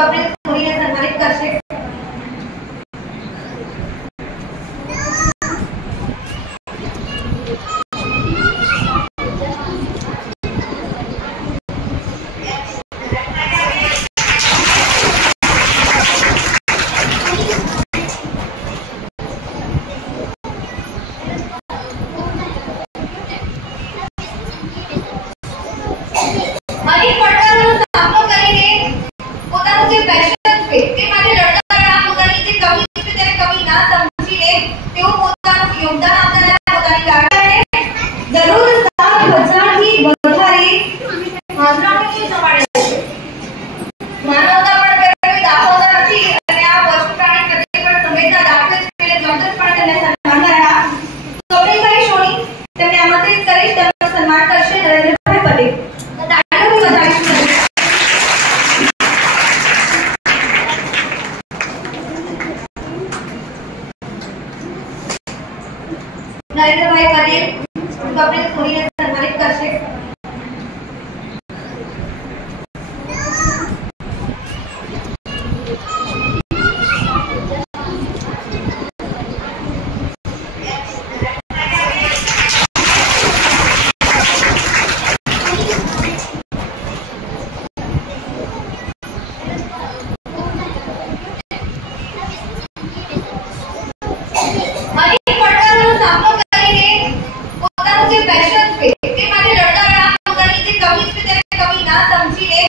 આપણે છોડીને સન્માનિત કરશે. અનેક પડકારોનો સામનો કરીને પોતાનું જે પેશન છે તે માટે લડતા રહ્યા, પોતાની જે કમી છે તેને કમી ના સમજીને તેઓ પોતાનું યોગદાન આપતા રહ્યા, પોતાની કારણે જરૂર 7,000 થી વધારે હાજરાઓને સંભાળે છે. માનવતા પણ કોઈ દાખવતા નથી અને આ પશુ પ્રાણી પ્રત્યે પણ સંવેદના દાખવે છે એટલે ચોક્કસપણે તેને સન્માનના રહ્યા. સોમનીભાઈ સોની તેમને આમંત્રિત કરી તેમનું સન્માન કરશે નરેન્દ્રભાઈ પટેલ. નરેન્દ્રભાઈ પટેલ આપણે છોડીને સન્માનિત કરશે. અનેક પડકારોનો સામનો કરીને પોતાનું જે પેશન છે તે માટે લડતા રહ્યા, પોતાની જે કમી છે તેને કમી ના સમજીને